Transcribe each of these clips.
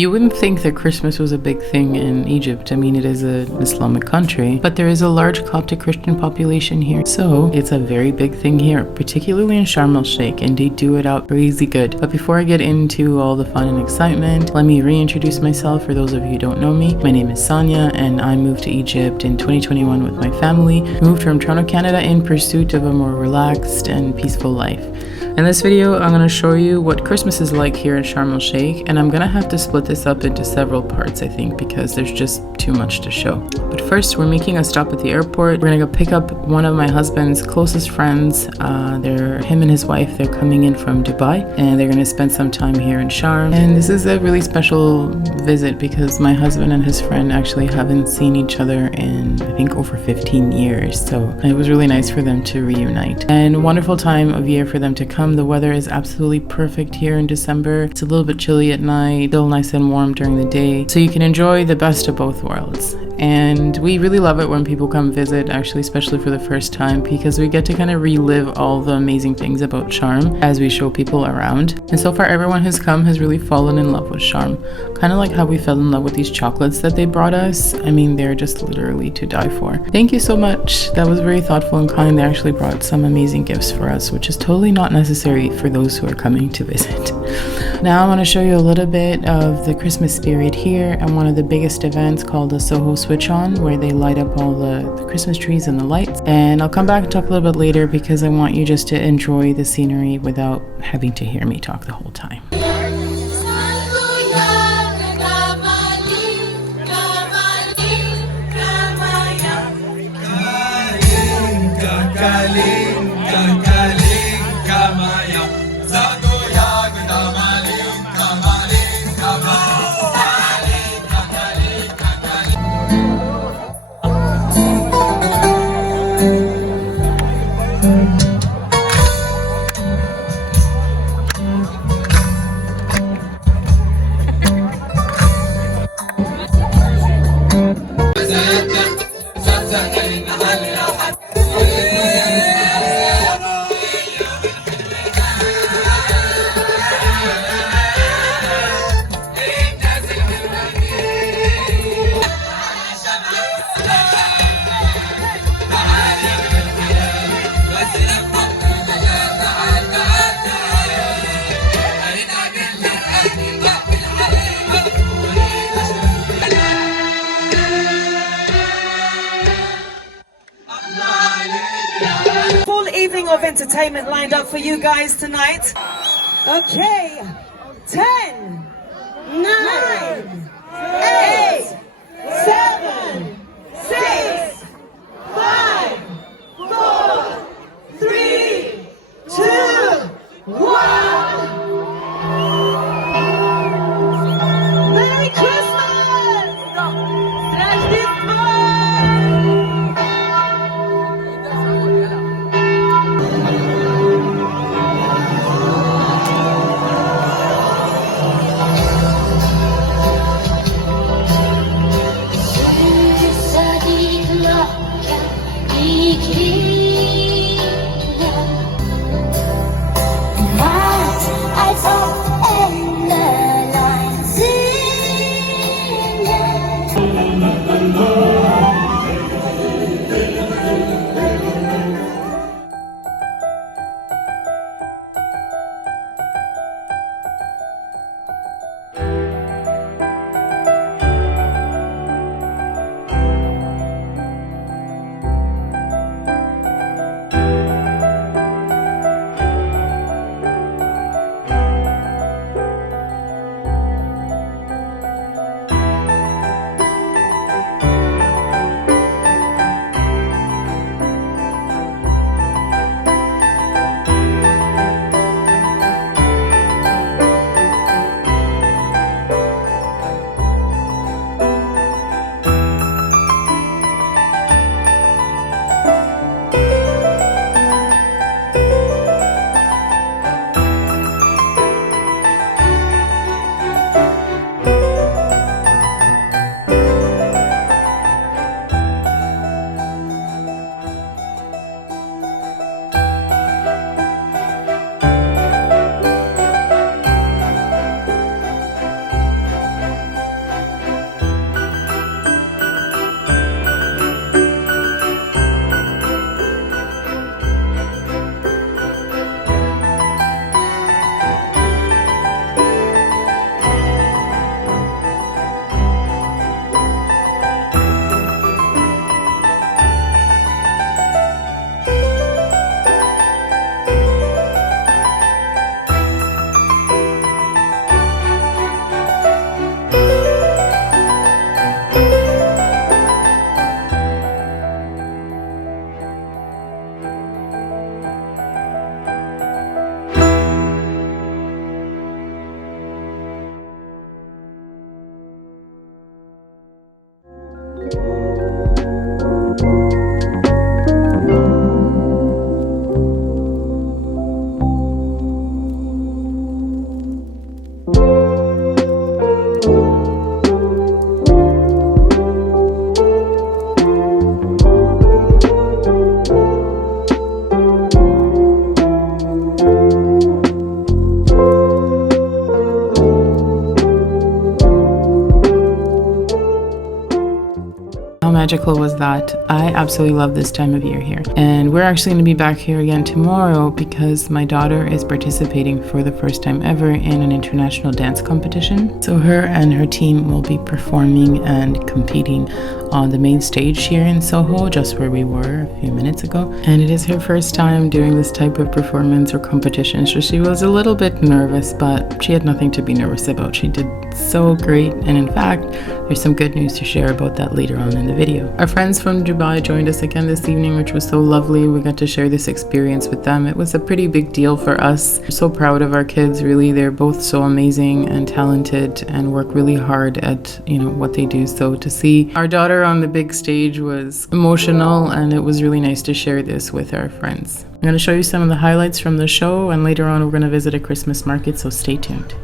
You wouldn't think that Christmas was a big thing in Egypt. I mean, it is an Islamic country, but there is a large Coptic Christian population here. So it's a very big thing here, particularly in Sharm El Sheikh, and they do it out crazy good. But before I get into all the fun and excitement, let me reintroduce myself for those of you who don't know me. My name is Sanja, and I moved to Egypt in 2021 with my family. Moved from Toronto, Canada in pursuit of a more relaxed and peaceful life. In this video, I'm going to show you what Christmas is like here in Sharm El Sheikh, and I'm going to have to split this up into several parts, I think, because there's just too much to show. But first, we're making a stop at the airport. We're going to go pick up one of my husband's closest friends. Him and his wife, they're coming in from Dubai, and they're going to spend some time here in Sharm. And this is a really special visit because my husband and his friend actually haven't seen each other in, I think, over 15 years. So it was really nice for them to reunite. And a wonderful time of year for them to come. The weather is absolutely perfect here in December. It's a little bit chilly at night, still nice and warm during the day. So you can enjoy the best of both worlds. And we really love it when people come visit, actually, especially for the first time, because we get to kind of relive all the amazing things about Sharm as we show people around. And so far, everyone who's come has really fallen in love with Sharm. Kind of like how we fell in love with these chocolates that they brought us. I mean, they're just literally to die for. Thank you so much. That was very thoughtful and kind. They actually brought some amazing gifts for us, which is totally not necessary for those who are coming to visit. Now I want to show you a little bit of the Christmas spirit here and one of the biggest events called the Soho Switch On, where they light up all the Christmas trees and the lights. And I'll come back and talk a little bit later because I want you just to enjoy the scenery without having to hear me talk the whole time. Full evening of entertainment lined up for you guys tonight. Okay, 10, 9, 8, 7, 6, 5, 4, 3, 2, 1. Merry Christmas! 𝒍𝒊𝒇𝒆! magical was that I absolutely love this time of year here. And we're actually going to be back here again tomorrow because my daughter is participating for the first time ever in an international dance competition. So her and her team will be performing and competing on the main stage here in Soho, just where we were a few minutes ago. And it is her first time doing this type of performance or competition, so she was a little bit nervous, but she had nothing to be nervous about. She did so great, and in fact, there's some good news to share about that later on in the video. Our friends from Dubai joined us again this evening, which was so lovely. We got to share this experience with them. It was a pretty big deal for us. We're so proud of our kids, really. They're both so amazing and talented and work really hard at, what they do. So to see our daughter on the big stage was emotional, and it was really nice to share this with our friends. I'm going to show you some of the highlights from the show, and later on we're going to visit a Christmas market, so stay tuned.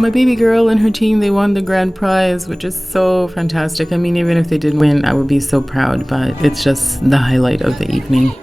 My baby girl and her team, they won the grand prize, which is so fantastic. I mean, even if they didn't win, I would be so proud, but it's just the highlight of the evening.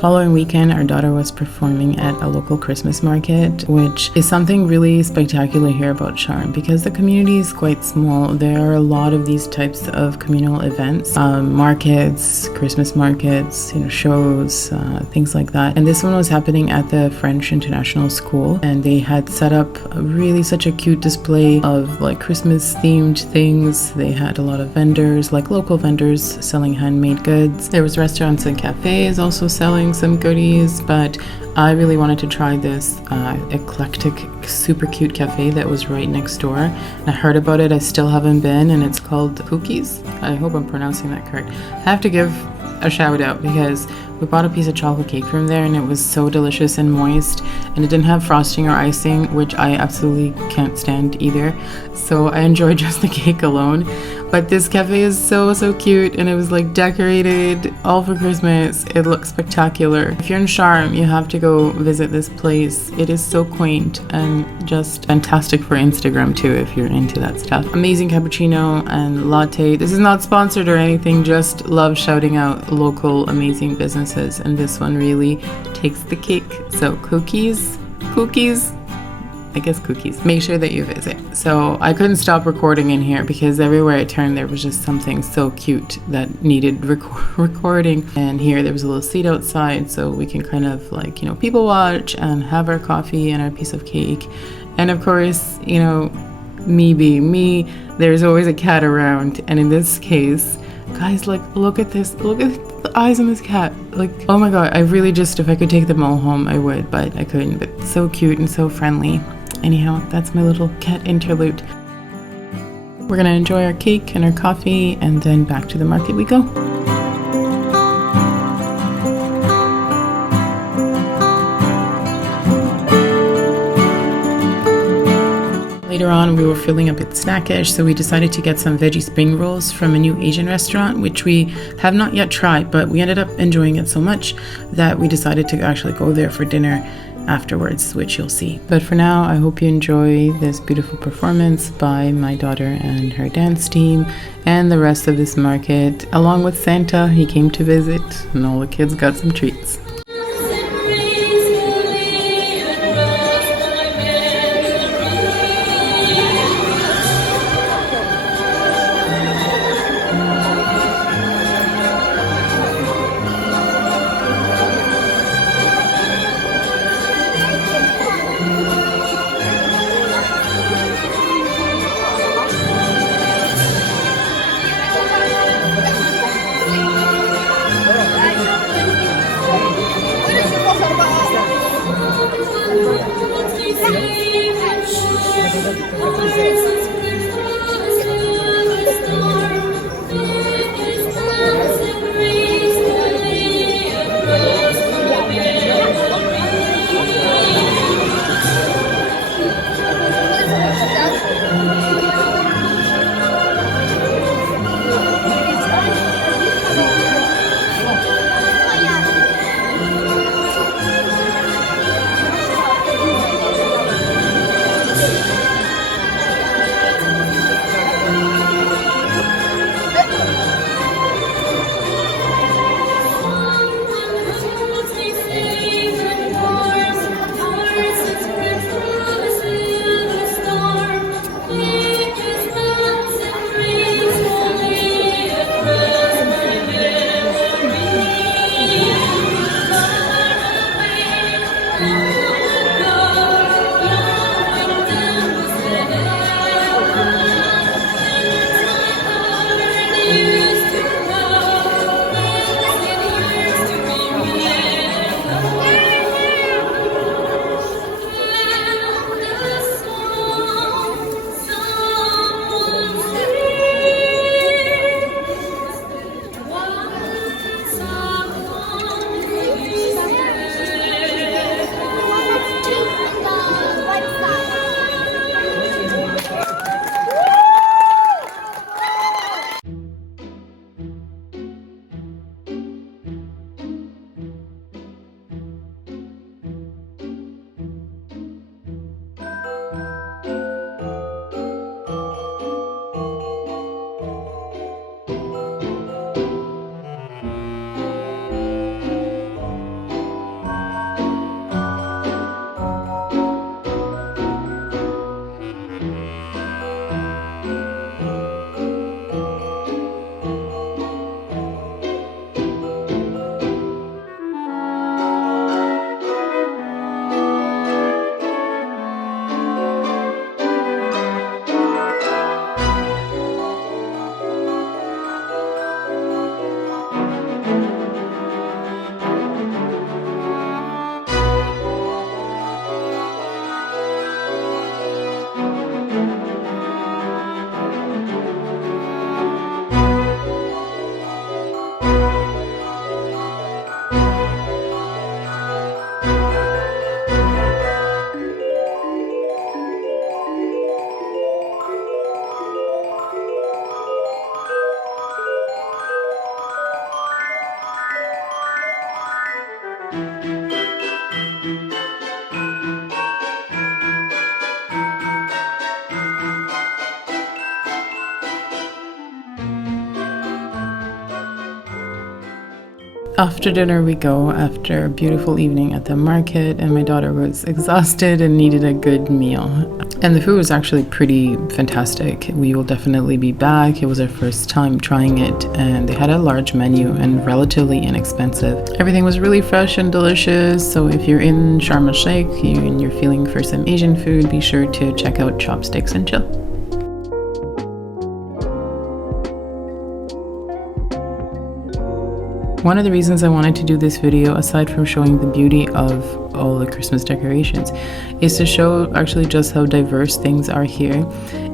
Following weekend, our daughter was performing at a local Christmas market, which is something really spectacular here about Sharm because the community is quite small. There are a lot of these types of communal events, markets, Christmas markets, shows, things like that. And this one was happening at the French International School, and they had set up really such a cute display of like Christmas themed things. They had a lot of vendors, like local vendors selling handmade goods. There was restaurants and cafes also selling some goodies, but I really wanted to try this eclectic, super cute cafe that was right next door. And I heard about it, I still haven't been, and it's called Cookies. I hope I'm pronouncing that correct. I have to give a shout out because We bought a piece of chocolate cake from there and it was so delicious and moist, and it didn't have frosting or icing, which I absolutely can't stand either. So I enjoyed just the cake alone. But this cafe is so cute, and it was like decorated all for Christmas. It looks spectacular. If you're in Sharm, you have to go visit this place. It is so quaint and just fantastic for Instagram too if you're into that stuff. Amazing cappuccino and latte. This is not sponsored or anything, just love shouting out local amazing businesses, and this one really takes the cake. So cookies, I guess cookies. Make sure that you visit. So I couldn't stop recording in here because everywhere I turned there was just something so cute that needed recording. And here there was a little seat outside so we can kind of like, you know, people watch and have our coffee and our piece of cake. And of course, you know, me being me, there's always a cat around. And in this case, guys, like, look at this. Look at the eyes on this cat. Like, oh my God, I really just, if I could take them all home, I would, but I couldn't. But so cute and so friendly. Anyhow, that's my little cat interlude. We're gonna enjoy our cake and our coffee, and then back to the market we go. Later on, we were filling up at Snackish, so we decided to get some veggie spring rolls from a new Asian restaurant, which we have not yet tried, but we ended up enjoying it so much that we decided to actually go there for dinner afterwards, which you'll see. But for now, I hope you enjoy this beautiful performance by my daughter and her dance team and the rest of this market, along with Santa. He came to visit and all the kids got some treats. After dinner we go, after a beautiful evening at the market, and my daughter was exhausted and needed a good meal. And the food was actually pretty fantastic. We will definitely be back. It was our first time trying it, and they had a large menu and relatively inexpensive. Everything was really fresh and delicious, so if you're in Sharm El Sheikh and you're feeling for some Asian food, be sure to check out Chopsticks and Chill. One of the reasons I wanted to do this video, aside from showing the beauty of all the Christmas decorations, is to show actually just how diverse things are here.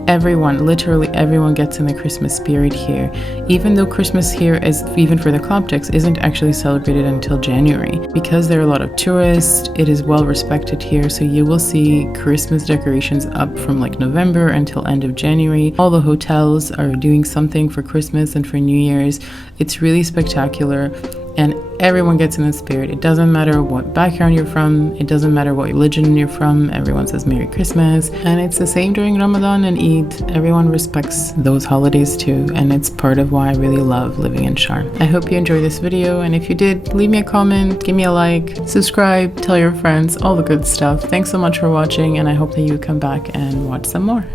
Everyone, literally everyone, gets in the Christmas spirit here. Even though Christmas here, is even for the Coptics, isn't actually celebrated until January. Because there are a lot of tourists, it is well respected here, so you will see Christmas decorations up from like November until end of January. All the hotels are doing something for Christmas and for New Year's. It's really spectacular, and everyone gets in the spirit. It doesn't matter what background you're from, it doesn't matter what religion you're from, everyone says Merry Christmas. And it's the same during Ramadan and Eid. Everyone respects those holidays too, and it's part of why I really love living in Sharm. I hope you enjoyed this video, and if you did, leave me a comment, give me a like, subscribe, tell your friends, all the good stuff. Thanks so much for watching, and I hope that you come back and watch some more.